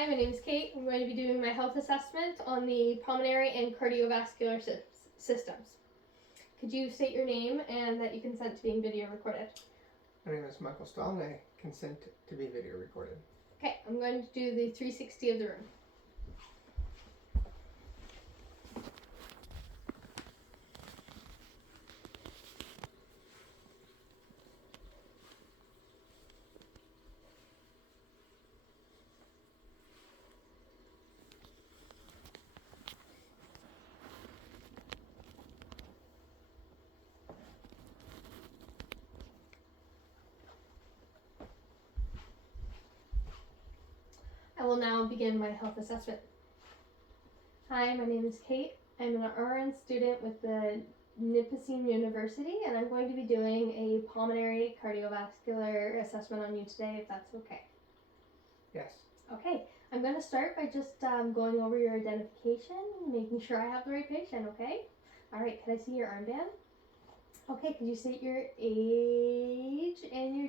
Hi, my name is Kate. I'm going to be doing my health assessment on the pulmonary and cardiovascular systems. Could you state your name and that you consent to being video recorded? My name is Michael Stahl and I consent to be video recorded. Okay, I'm going to do the 360 of the room. I will now begin my health assessment. Hi, my name is Kate. I'm an RN student with the Nipissing University, and I'm going to be doing a pulmonary cardiovascular assessment on you today, if that's okay. Yes. Okay, I'm going to start by just going over your identification, making sure I have the right patient, okay? All right, can I see your armband? Okay, could you state your age and your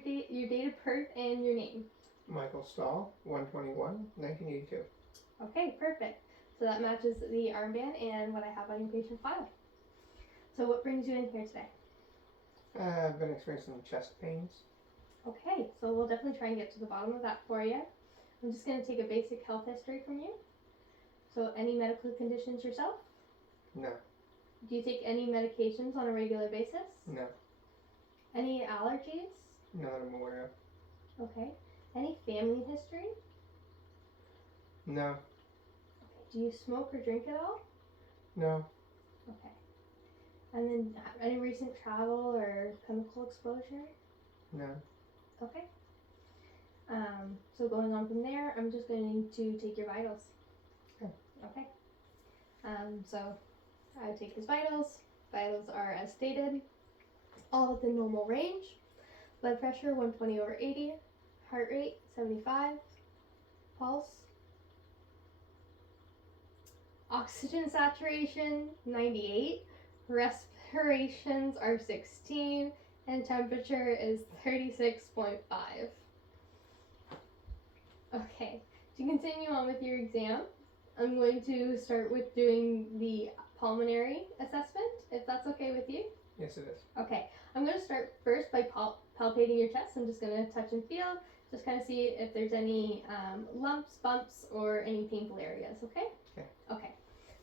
date of birth and your name? Michael Stahl, 1/21/1982. Okay, perfect. So that matches the armband and what I have on your patient file. So what brings you in here today? I've been experiencing chest pains. Okay, so we'll definitely try and get to the bottom of that for you. I'm just going to take a basic health history from you. So any medical conditions yourself? No. Do you take any medications on a regular basis? No. Any allergies? Not that I'm aware of. Okay. Any family history? No. Okay. Do you smoke or drink at all? No. Okay. And then any recent travel or chemical exposure? No. Okay. So going on from there, I'm just going to take your vitals. Okay. Okay. So I take his vitals. Vitals are as stated, all within normal range. Blood pressure 120/80, heart rate 75, pulse, oxygen saturation 98, respirations are 16, and temperature is 36.5. Okay, to continue on with your exam, I'm going to start with doing the pulmonary assessment, if that's okay with you. Yes, it is. Okay, I'm going to start first by palpating your chest. I'm just going to touch and feel, just kind of see if there's any lumps, bumps, or any painful areas, okay? Okay. Okay,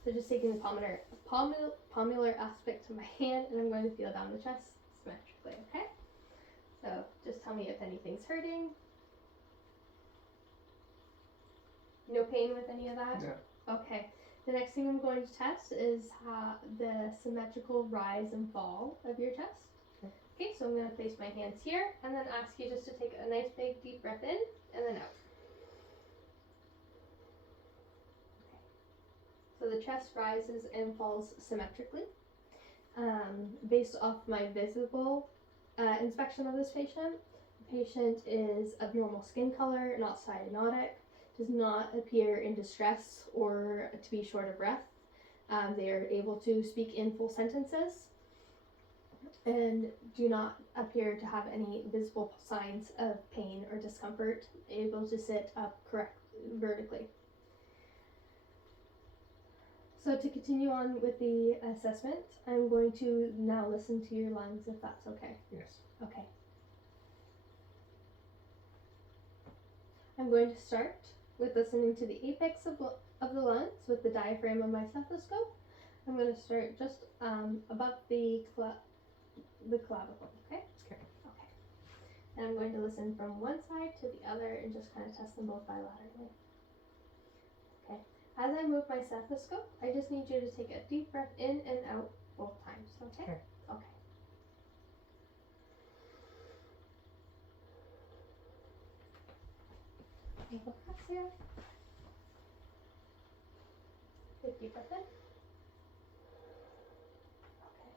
so just taking the palmular aspect to my hand, and I'm going to feel down the chest symmetrically, okay? So just tell me if anything's hurting. No pain with any of that? No. Okay. The next thing I'm going to test is the symmetrical rise and fall of your chest. Okay, so I'm going to place my hands here and then ask you just to take a nice big deep breath in and then out. Okay. So the chest rises and falls symmetrically. Based off my visible inspection of this patient, the patient is of normal skin color, not cyanotic, does not appear in distress or to be short of breath. They are able to speak in full sentences and do not appear to have any visible signs of pain or discomfort, able to sit up vertically. So to continue on with the assessment, I'm going to now listen to your lungs, if that's okay. Yes. Okay. I'm going to start with listening to the apex of the lungs with the diaphragm of my stethoscope. I'm going to start just above the clavicle, okay? Okay. Okay. And I'm going to listen from one side to the other and just kind of test them both bilaterally. Okay. As I move my stethoscope, I just need you to take a deep breath in and out both times, okay? Okay. Okay. Take a breath here. Take deep breath in. Okay.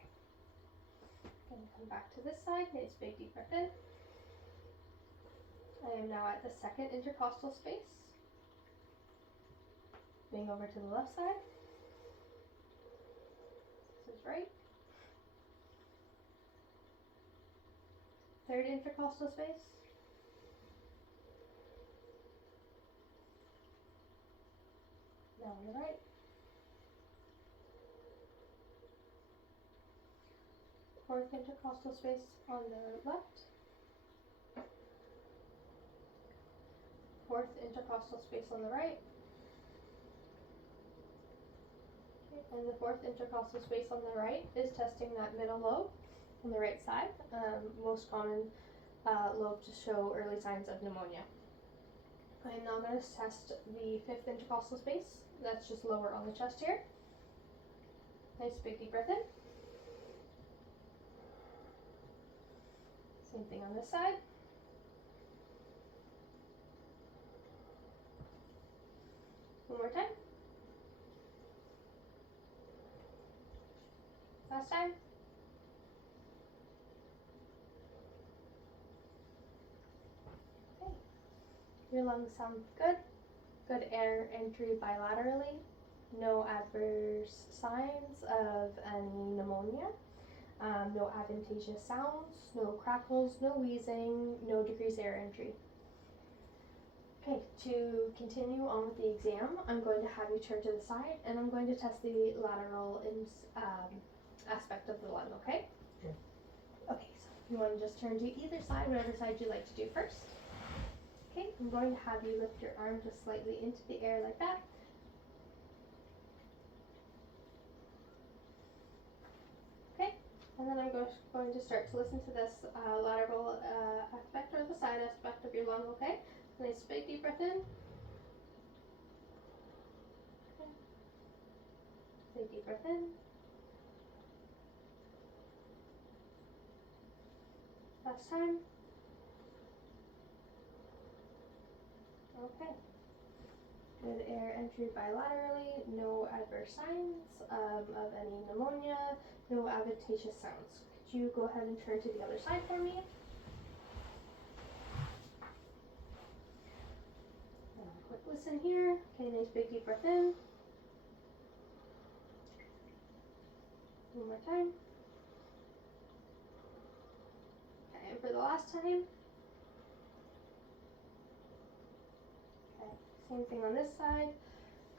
Gonna come back to this side. Nice big deep breath in. I am now at the second intercostal space. Moving over to the left side. This is right. Third intercostal space. Now on the right. Fourth intercostal space on the left. Fourth intercostal space on the right. Okay, and the fourth intercostal space on the right is testing that middle lobe on the right side. Most common lobe to show early signs of pneumonia. I'm now going to test the fifth intercostal space. That's just lower on the chest here. Nice big deep breath in. Same thing on this side. One more time. Last time. Okay. Your lungs sound good. Good air entry bilaterally. No adverse signs of any pneumonia. No adventitious sounds, no crackles, no wheezing, no decreased air entry. Okay, to continue on with the exam, I'm going to have you turn to the side and I'm going to test the lateral aspect of the lung, okay? Okay. Okay, so you want to just turn to either side, whatever side you like to do first. Okay, I'm going to have you lift your arm just slightly into the air like that. And then I'm going to start to listen to this lateral aspect or the side aspect of your lung, okay? Nice big deep breath in. Okay. Big deep breath in. Last time. Okay. Good air entry bilaterally, no adverse signs of any pneumonia, no adventitious sounds. Could you go ahead and turn to the other side for me? And a quick listen here. Okay, nice big deep breath in. One more time. Okay, and for the last time. Okay, same thing on this side.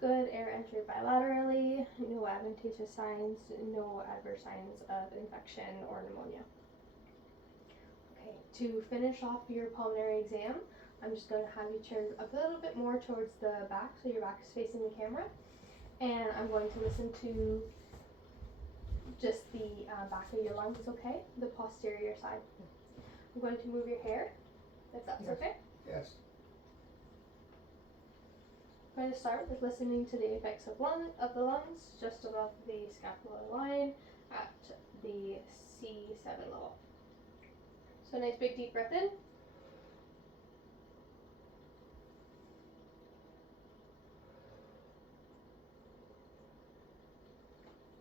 Good air entry bilaterally, no adventitious signs, no adverse signs of infection or pneumonia. Okay, to finish off your pulmonary exam, I'm just going to have you turn a little bit more towards the back, so your back is facing the camera. And I'm going to listen to just the back of your lungs, okay? The posterior side. I'm going to move your hair, if that's okay. Yes. I'm going to start with listening to the apex of the lungs, just above the scapular line at the C7 level. So nice big deep breath in.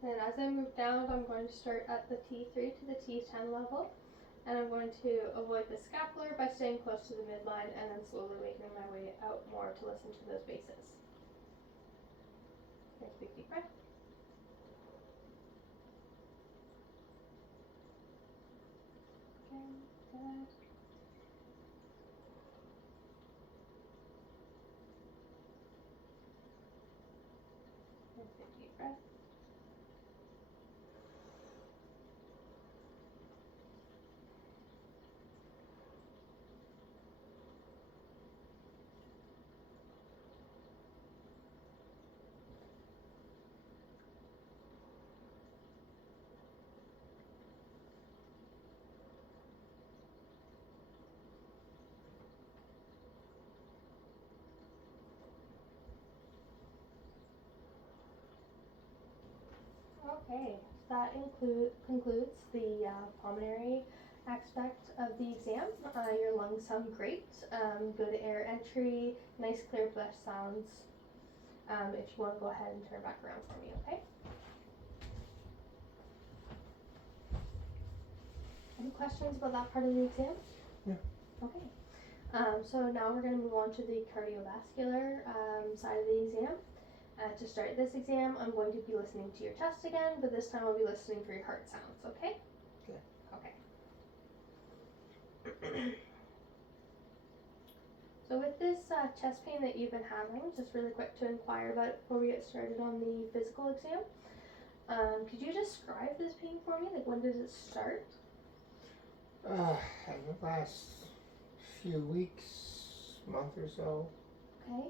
And as I move down, I'm going to start at the T3 to the T10 level. And I'm going to avoid the scapular by staying close to the midline and then slowly making my way out more to listen to those bases. Nice big deep breath. Okay, good. Nice big deep breath. Okay, so that concludes the pulmonary aspect of the exam. Your lungs sound great, good air entry, nice clear breath sounds. If you want to go ahead and turn back around for me, okay? Any questions about that part of the exam? Yeah. Okay. So now we're going to move on to the cardiovascular side of the exam. To start this exam, I'm going to be listening to your chest again, but this time I'll be listening for your heart sounds, okay? Okay. Okay. So with this this chest pain that you've been having, just really quick to inquire about it before we get started on the physical exam. Could you describe this pain for me? Like, when does it start? The last few weeks, month or so. Okay.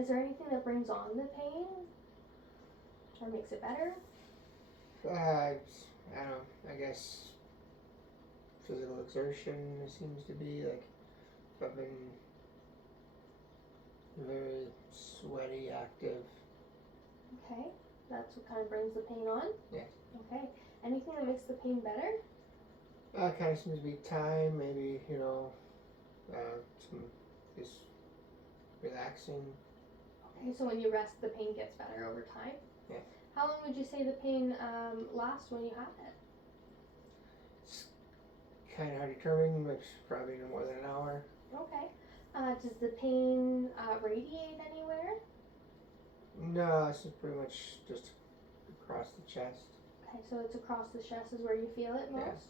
Is there anything that brings on the pain or makes it better? I don't know, I guess physical exertion seems to be like, I've been very sweaty, active. Okay. That's what kind of brings the pain on? Yes. Okay. Anything that makes the pain better? Kind of seems to be time, maybe, some just relaxing. Okay, so when you rest, the pain gets better over time? Yeah. How long would you say the pain lasts when you have it? It's kind of hard to determine, but probably no more than an hour. Okay. Does the pain radiate anywhere? No, it's just pretty much just across the chest. Okay, so it's across the chest is where you feel it most? Yes.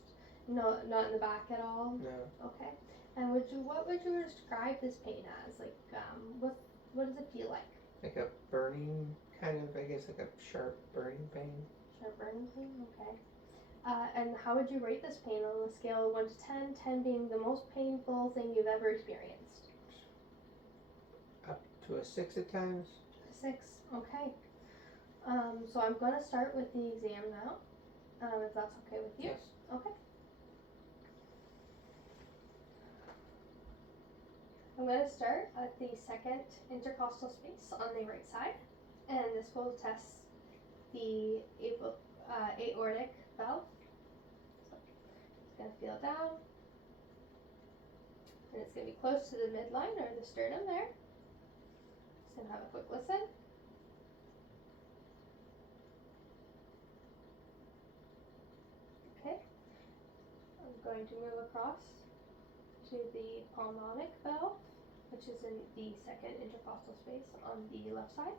No, not in the back at all? No. Okay. And what would you describe this pain as? Like, what does it feel like? Like a burning, kind of, I guess, like a sharp burning pain. Sharp burning pain? Okay. And how would you rate this pain on a scale of 1 to 10, 10 being the most painful thing you've ever experienced? Up to a 6 at times. 6, okay. So I'm going to start with the exam now, if that's okay with you. Yes. Okay. I'm going to start at the second intercostal space on the right side, and this will test the aortic valve. So it's going to feel down, and it's going to be close to the midline or the sternum there. Just going to have a quick listen. Okay. I'm going to move across to the pulmonic valve, which is in the second intercostal space on the left side.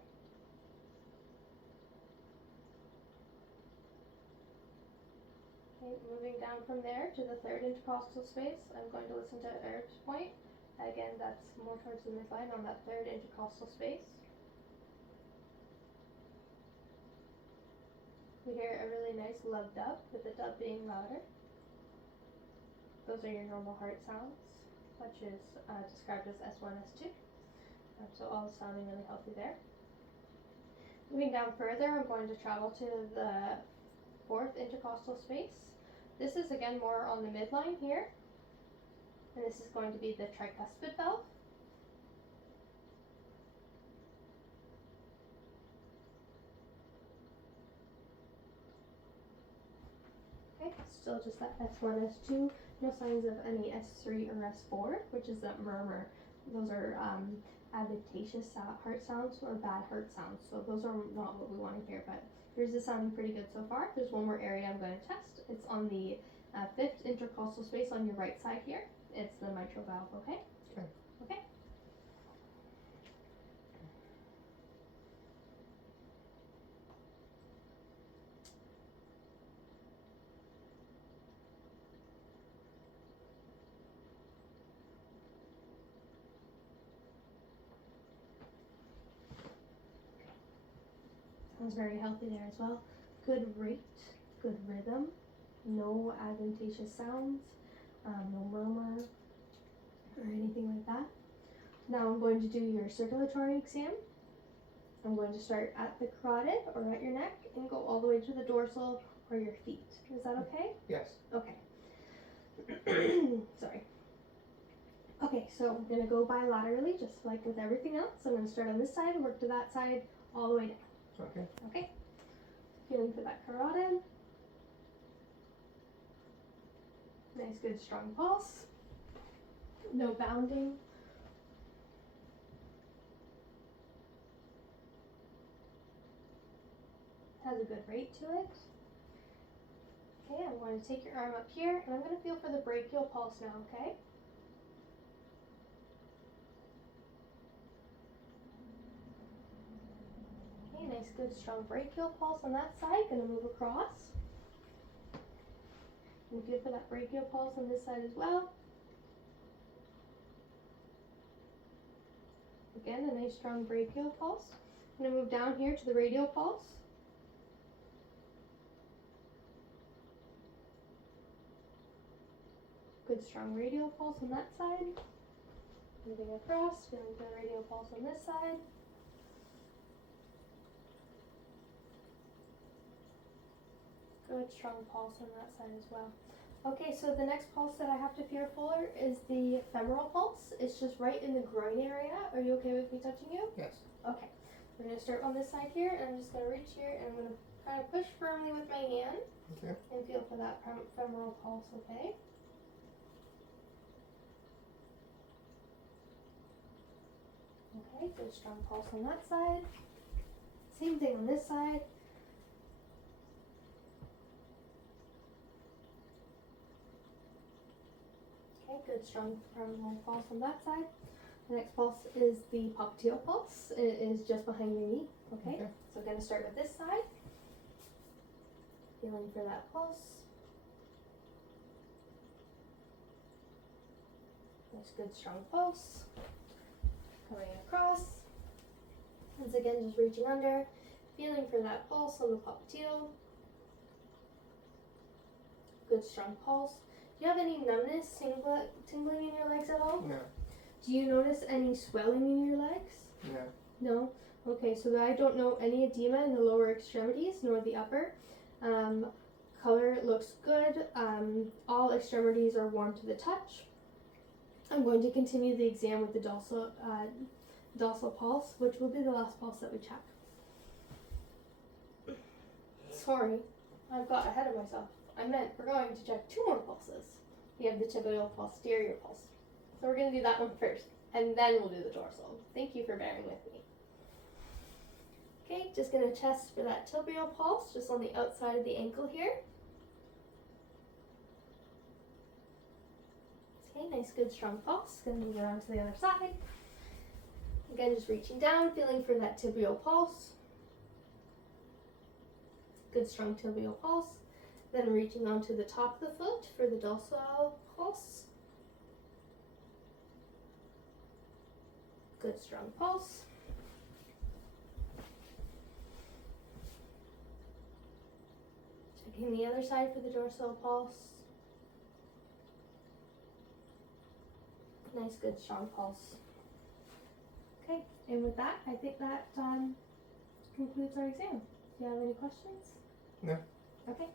Okay, moving down from there to the third intercostal space, I'm going to listen to Eric's point. Again, that's more towards the midline on that third intercostal space. We hear a really nice love dub, with the dub being louder. Those are your normal heart sounds, which is described as S1, S2. So all sounding really healthy there. Moving down further, I'm going to travel to the fourth intercostal space. This is again more on the midline here. And this is going to be the tricuspid valve. Okay, still just that S1, S2. No signs of any S3 or S4, which is that murmur. Those are adventitious heart sounds or bad heart sounds. So those are not what we want to hear, but yours is sounding pretty good so far. There's one more area I'm going to test. It's on the fifth intercostal space on your right side here. It's the mitral valve, okay? Okay. Okay. Sounds very healthy there as well. Good rate, good rhythm, no adventitious sounds, no murmur or anything like that. Now I'm going to do your circulatory exam. I'm going to start at the carotid or at your neck and go all the way to the dorsal or your feet. Is that okay? Yes. Okay. Sorry. Okay, so I'm going to go bilaterally, just like with everything else. I'm going to start on this side and work to that side all the way down. Okay. Okay. Feeling for that carotid. Nice, good, strong pulse. No bounding. Has a good rate to it. Okay, I'm going to take your arm up here and I'm going to feel for the brachial pulse now, okay? Okay, nice, good, strong brachial pulse on that side. Going to move across. And feel for that brachial pulse on this side as well. Again, a nice strong brachial pulse. I'm going to move down here to the radial pulse. Good strong radial pulse on that side. Moving across, feeling for the radial pulse on this side. Good strong pulse on that side as well. Okay, so the next pulse that I have to feel for is the femoral pulse. It's just right in the groin area. Are you okay with me touching you? Yes. Okay. We're going to start on this side here, and I'm just going to reach here, and I'm going to kind of push firmly with my hand. Okay. And feel for that femoral pulse, okay? Okay, good strong pulse on that side. Same thing on this side. Okay, good strong femoral pulse on that side. The next pulse is the popliteal pulse. It is just behind your knee, okay? So I'm going to start with this side. Feeling for that pulse. Nice, good, strong pulse. Coming across. Once again, just reaching under. Feeling for that pulse on the popliteal. Good, strong pulse. Do you have any numbness, tingling in your legs at all? No. Do you notice any swelling in your legs? No. No? Okay, so I don't know any edema in the lower extremities nor the upper. Color looks good. All extremities are warm to the touch. I'm going to continue the exam with the dorsal pulse, which will be the last pulse that we check. Sorry, I've got ahead of myself. I meant we're going to check 2 more pulses. We have the tibial posterior pulse. So we're going to do that one first, and then we'll do the dorsal. Thank you for bearing with me. Okay, just going to test for that tibial pulse, just on the outside of the ankle here. Okay, nice, good, strong pulse. Going to move around to the other side. Again, just reaching down, feeling for that tibial pulse. Good, strong tibial pulse. Then reaching onto the top of the foot for the dorsal pulse. Good, strong pulse. Checking the other side for the dorsal pulse. Nice, good, strong pulse. Okay, and with that, I think that concludes our exam. Do you have any questions? No. Okay.